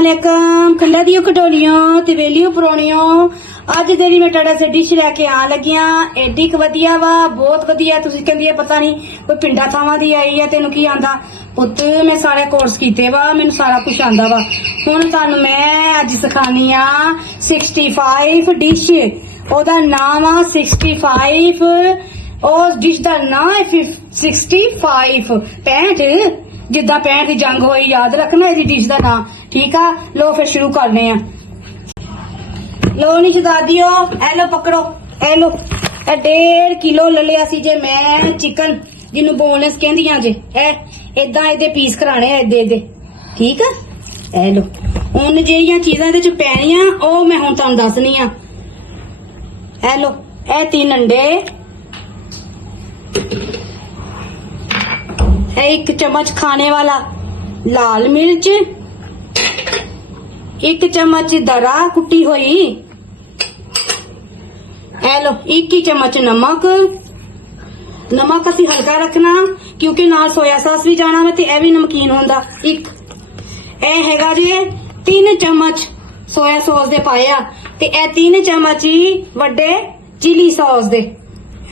अस्सलामुअलैकुम खंडा दियो कटोलियों ते वेलियो परोणियों अज तेरी मैं टाड़ा से डिश लैके आ लगियां एडी क वधिया वा बहुत वधिया तुसी कहंदी है पता नहीं कोई पिंडा थावां दी आई है तेनू की आंदा पुत्त मैं सारे कोर्स कीते वा मैनू सारा कुछ आंदा वा हुण तुहानू मैं अज सिखानी आ 65 डिश ओदा नाम आ 65 उस डिश दा नाम है 65 65 जिदा 65 की जंग होई याद रखना इस डिश का नाम ठीक है। लो फिर शुरू करने हैं। लो नी जगा दियो ए लो पकड़ो ए लो 1.5 किलो ले लिया सी जे मैं चिकन जिन्नू बोनलेस कहंदियां जे इदां इहदे पीस कराने इदे ठीक है। ए लो हुण जेड़ियां चीजां इहदे च पैणियां ओ मैं हुण तुहानू दसनी आ। ए लो ए 3 अंडे एक चम्मच खाने वाला लाल मिर्च 1 चम्मच दरा कुटी हुई ए लो 1 ही चम्मच नमक नमक असी हल्का रखना क्योंकि नाल सोया सॉस भी जाना वे ते ए भी नमकीन होंदा। एक ए हैगा जे 3 चम्मच सोया सॉस दे पाया ते ए 3 चम्मच ही वड्डे चिली सॉस दे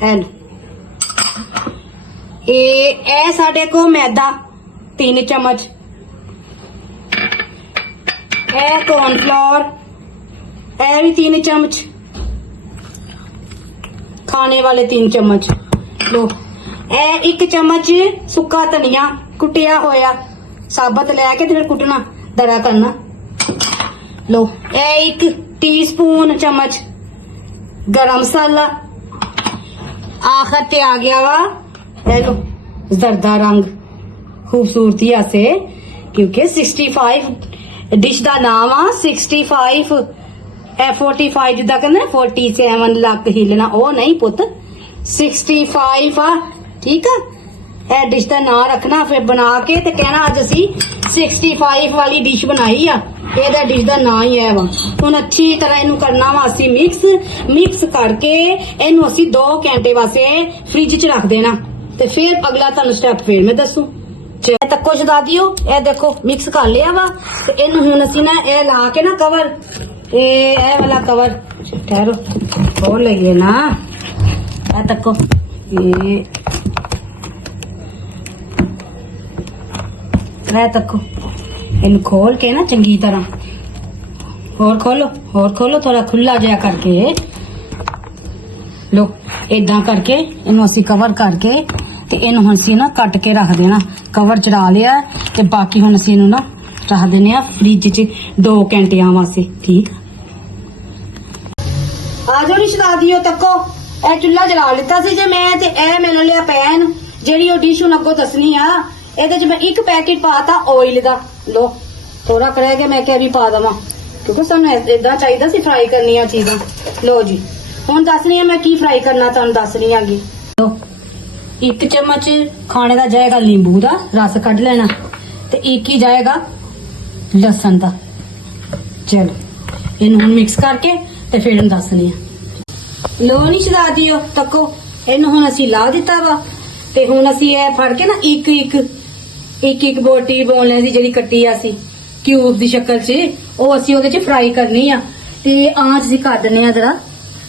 है ए साडे को मैदा 3 चम्मच ए कॉर्नफ्लोर ए भी 3 चम्मच खाने वाले 3 चम्मच लो ए 1 चम्मच सुक्का धनिया कुटिया होया साबत लैके ते फिर कुटना दरा करना। लो ए 1 टीस्पून चम्मच गरम मसाला आखिर ते आ गया वा लो जरदा रंग खूबसूरती से क्योंकि 65 डिश का नाम आ 65 45 जिदा कहते 47 लक हिलना ओ नहीं पुत 65 आ ठीक है। ए डिश का नाम रखना फिर बना के ते कहना अज असी 65 वाली डिश बनाई आ एदा डिश का नाम ही है वा। हुण अच्छी तरह इनू करना वा असी मिक्स करके इनू असी 2 घंटे वास्ते फ्रिज च रख देना ते फिर अगला तुहानू स्टेप फिर मैं दसूं। तक्को छदा दियो ए देखो मिक्स कर लिया वा ते इनू हुण असी ना ए ला के ना कवर ए वाला कवर ठहरो खोल लईए ना ए तक्को ए तक्को इनू खोल के ना चंगी तरह और खोलो थोड़ा खुला जहा करके लो इदा करके इनू असी कवर करके ते इनू हुण असी ना कट के रख देना कवर चढ़ा लिया ते बाकी हुण असी इनू ना रख देने आ फ्रिज च 2 घंटे वास्ते ठीक आ जाओ रिश्ता दियो तक्को ए चुल्हा जला लिता सी जे मैं ते ए मैंने लिया पैन जेड़ी ओ डिश हुण अगों दसनी आ एदे च मैं 1 पैकेट पाता ऑयल दा लो थोड़ा कर गया मैं क्या भी पा दवा क्योंकि सानू इदा चाहिए सी फ्राई करनी चीजां। लो जी हुण दसनी मैं की फ्राई करना तुहानू दसनी आगी। लो 1 चम्मच खाने का जाएगा नींबू का रस कढ़ लेना ते 1 ही जाएगा लसन का। चलो इन हुण मिक्स करके ते फिर दसनी लो नहीं छदा दियो तक्को इन हुण असी ला दिता वा ते हुण असी ए फड़ के ना एक बोटी बोलने दी जेडी कट्टी आसी क्यूब दी शक्ल च ओ असी ओदे च फ्राई करनी आ ते आंच सी कर दने आ जरा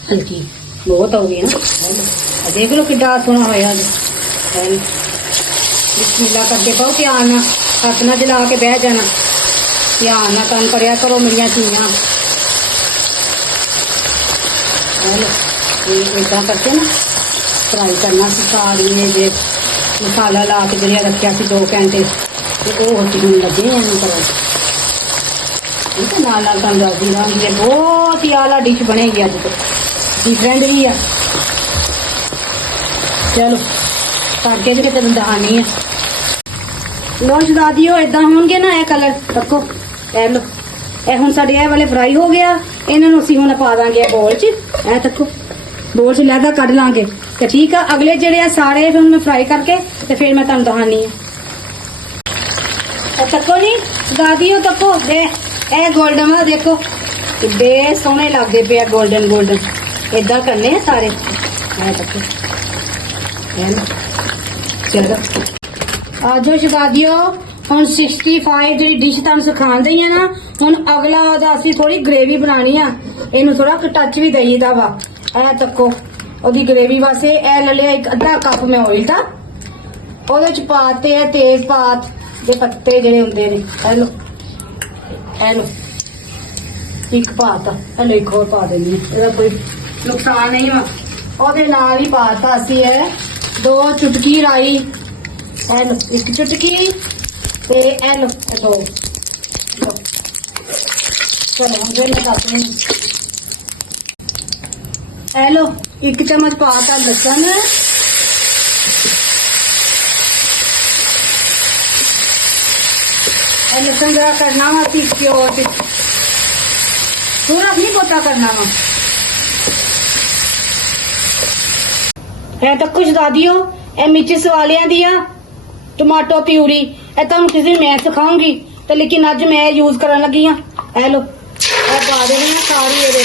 हल्की बहुत हो गई ना देख लो किड्डा सोना होया बिस्मिल्लाह करके पाओ ध्यान ना हथ ना जला के बह जाना ध्यान ना काम करया करो मेरिया धीयां इदा करके ना फ्राई करना साड़िए जे मसाला ला के जरिया रखा 2 घंटे हटी हुण लगे करो ठीक है। नाल नाल तुहानू दसदी रहांगी बहुत ही आला डिश बनेगी अज तो डिफरेंट भी आ। चलो करके भी कितने दहानी है लो जगा दियो इदा होंगे ना ए कलर तक्को ए लो ए हुण साडे ए वाले फ्राई हो गया इन्हां नूं असीं हुण पा दांगे बोल च ए तक्को बोल च लैदा कढ लांगे ते ठीक है। अगले जेड़े सारे फिर मैं फ्राई करके ते फिर मैं तुहानू दहानी है तक्को नी जगा दियो तक्को दे ए गोल्डन वाला देखो किड्डे सोहने लगदे पे गोल्डन इदा करने हैं सारे ए तक्को है ना। चलो आ जाओ छका दियो ਹੁਣ 65 ਜਿਹੜੀ ਡਿਸ਼ ਤੁਹਾਨੂੰ ਸਿਖਾਉਂਦੇ ਹੀ ਆ ਨਾ, ਹੁਣ ਅਗਲਾ ਉਹਦਾ ਅਸੀਂ ਥੋੜੀ ਗ੍ਰੇਵੀ ਬਣਾਣੀ ਆ। ਇਹਨੂੰ ਥੋੜਾ ਟੱਚ ਵੀ ਦਈਦਾ ਵਾ। ਇਹ ਤੱਕੋ ਉਹਦੀ ਗ੍ਰੇਵੀ ਵਾਸਤੇ ਇਹ ਲੈ ਲਿਆ ਇੱਕ ਅੱਧਾ ਕੱਪ ਮੈਂ ਆਇਲ ਦਾ। ਉਹਦੇ ਚ ਪਾਤੇ ਆ ਤੇਜ਼ਪਾਤ ਦੇ ਪੱਤੇ ਜਿਹੜੇ ਹੁੰਦੇ ਨੇ। ਇਹ ਲੋ ਇੱਕ ਪਾਤਾ, ਹਲੇ ਇੱਕ ਹੋਰ ਪਾ ਦੇਣੀ। ਇਹਦਾ ਕੋਈ ਨੁਕਸਾਨ ਨਹੀਂ ਵਾ। ਉਹਦੇ ਨਾਲ ਹੀ ਪਾਤਾ ਅਸੀਂ ਇਹ 2 ਚੁਟਕੀ ਰਾਈ। ਇਹ ਲੋ ਇੱਕ ਚੁਟਕੀ ਤੇ ਇਹ ਲੋ 2। ਚਲੋ ਹੁਣ ਮੈਂ ਦੱਸਦੀ। ਇਹ ਲੋ 1 ਚਮਚ ਪਾਤਾ ਲਸਣ। ਇਹ ਲਸਣ ਜਰਾ ਕਰਨਾ ਵਾ ਅਸੀਂ ਪਿਓਰ ਤੇ ਥੋੜਾ ਨਹੀਂ ਪੋਤਾ ਕਰਨਾ ਵਾ। ਇਹ ਤਾਂ ਕੁਝ ਦਾਦੀਓ ਇਹ ਮਿਰਚ ਵਾਲਿਆਂ ਦੀ ਆ ਟਮਾਟੋ ਪਿਊਰੀ। ਇਹ ਤੁਹਾਨੂੰ ਕਿਸੇ ਦਿਨ ਮੈਂ ਸਿਖਾਉਂਗੀ ਤੇ ਲੇਕਿਨ ਅੱਜ ਮੈਂ ਯੂਜ਼ ਕਰਨ ਲੱਗੀ ਆ। ਇਹ ਲੋ ਇਹ ਪਾ ਦੇਣੀ ਆ ਸਾਰੀ ਇਹਦੇ।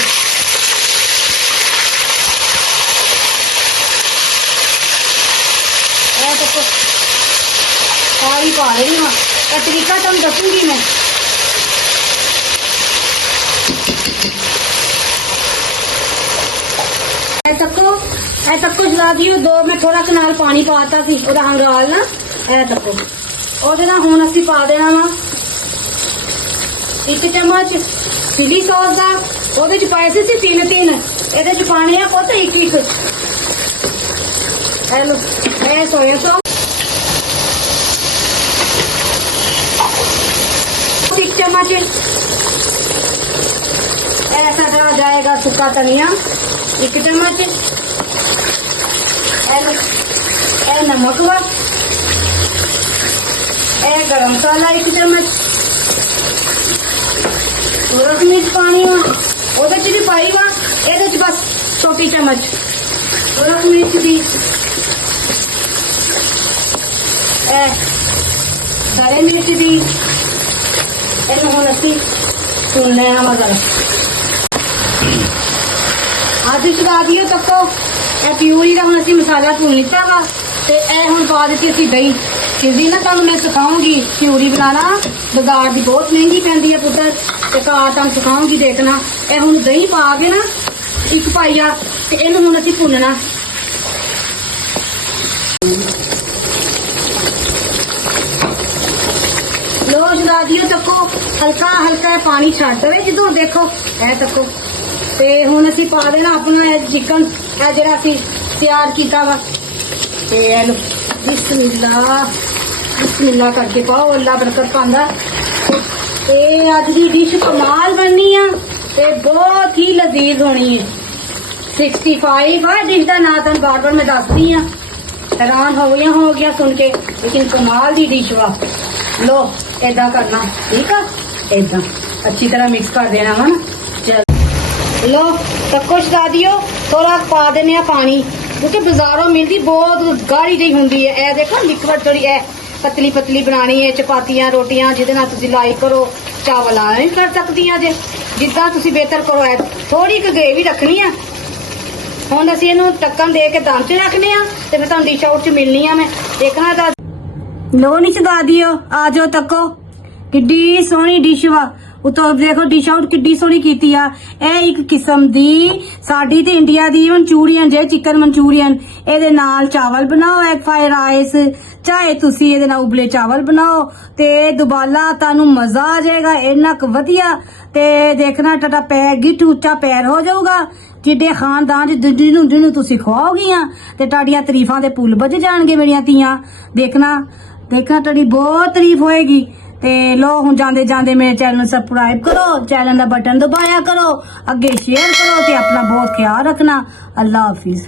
ਇਹ ਤਾਂ ਸਾਰੀ ਪਾ ਰਹੀ ਹਾਂ। ਇਹ ਤਰੀਕਾ ਤੁਹਾਨੂੰ ਦੱਸੂਗੀ ਮੈਂ। ਇਹ ਤੱਕੋ ਜਲਾ ਦਿਓ 2। ਮੈਂ ਥੋੜਾ ਕੁ ਨਾਲ ਪਾਣੀ ਪਾਤਾ ਸੀ ਉਹਦਾ ਅੰਗਾਲ ਨਾ। ਇਹ ਤੱਕੋ ਉਹਦੇ ਨਾਲ ਹੁਣ ਅਸੀਂ ਪਾ ਦੇਣਾ ਵਾ 1 ਚਮਚ ਚਿਲੀ ਸੌਸ ਦਾ। ਉਹਦੇ ਚ ਪਾਏ ਸੀ 3। ਇਹਦੇ ਚ ਪਾਣੇ ਆ ਪੁੱਤ 1। ਇਹ ਲੋ ਇਹ ਸੋਇਆ ਸੌਸ 1 चम्मच। ऐसा डाला जाएगा सूखा धनिया 1 चम्मच। नमक वा गरम मसाला 1 चम्मच। सूरज मिर्च पानी वा ओदे च भी पाई वा। एदे च बस छोटी चम्मच सूरज मिर्च दी। हरे मिर्च दी। ਇਹਨੂੰ ਹੁਣ ਅਸੀਂ ਭੁੰਨਣਾ ਹੈ ਮਜ਼ਾ। ਆਦੀ ਚਲਾ ਦਿਓ ਤੱਕੋ ਇਹ ਪਿਊਰੀ ਦਾ ਹੁਣ ਅਸੀਂ ਮਸਾਲਾ ਭੁੰਨ ਲਿੱਤਾ ਵਾ ਤੇ ਇਹ ਹੁਣ ਪਾ ਦਿੱਤੀ ਅਸੀਂ ਦਹੀਂ। ਕਿਸਦੀ ਨਾ ਤੁਹਾਨੂੰ ਮੈਂ ਸਿਖਾਉਂਗੀ ਪਿਊਰੀ ਬਣਾਉਣਾ। ਬਾਜ਼ਾਰ ਦੀ ਬਹੁਤ ਮਹਿੰਗੀ ਪੈਂਦੀ ਹੈ ਪੁੱਤਰ ਤੇ ਘਰ ਤੁਹਾਨੂੰ ਸਿਖਾਉਂਗੀ ਦੇਖਣਾ। ਇਹ ਹੁਣ ਦਹੀਂ ਪਾ ਕੇ ਨਾ 1 ਪਾਈਆ ਤੇ ਇਹਨੂੰ ਹੁਣ ਅਸੀਂ ਭੁੰਨਣਾ। लो जला दियो तको हल्का हल्का पानी छड़ दे जो देखो है तको। ते हुण असीं पा देना अपना चिकन जरा असीं तैयार कीता वा। ते लो बिस्मिल्लाह बिस्मिल्लाह करके पाओ अल्लाह बरकत पांदा। ते अज दी डिश कमाल बननी है ते बहुत ही लजीज होनी है। 65 आ डिश का ना तुहानूं बार बार मैं दसदी हाँ। हैरान हो गया सुन के लेकिन कमाल दी डिश वा। लो ऐदा करना ठीक है। ऐदा अच्छी तरह मिक्स कर देना है ना। चल लो तक्को छा दियो थोड़ा पा देने पानी क्योंकि बाजारों मिलती बहुत गाढ़ी जी होंगी है। ए देखो लिक्विड थोड़ी है पतली पतली बनानी है। चपातियां रोटियां जिहदे नाल तुसीं लाइक करो चावल नहीं कर सकती जे जिद्दां तुसीं बेहतर करो। है थोड़ी क ग्रेवी रखनी है। हुण असीं इहनूं ढक्कन दे के दम च रखने आ ते फिर तुहानूं डिश आउट च मिलनी है। मैं देखना लो नी चदा दियो आ जाओ तको किड्डी सोहनी डिश वा। उतो देखो डिश आउट किड्डी सोहनी कीती आ। ए एक किस्म दी साडी ते इंडिया दी मंचूरियन जे चिकन मंचूरियन। एदे नाल चावल बनाओ एग फ्राइड राइस चाहे तुसी एदे नाल उबले चावल बनाओ ते दुबाला तानू मजा आ जाएगा इन्ना क वधिया। ते देखना टाटा पैर गिट उच्चा पैर हो जाऊगा जिड्डे खानदान जिन्नू तुसी खवाओगियां ते ताड़ियां तरीफां दे पुल बज जाणगे मेरियां धीआं। देखना ताड़ी बहुत तारीफ होएगी। ते लो हुण जांदे जांदे मेरे चैनल सबसक्राइब करो चैनल दा बटन दबाया करो अगे शेयर करो ते अपना बहुत ख्याल रखना। अल्लाह हाफिज।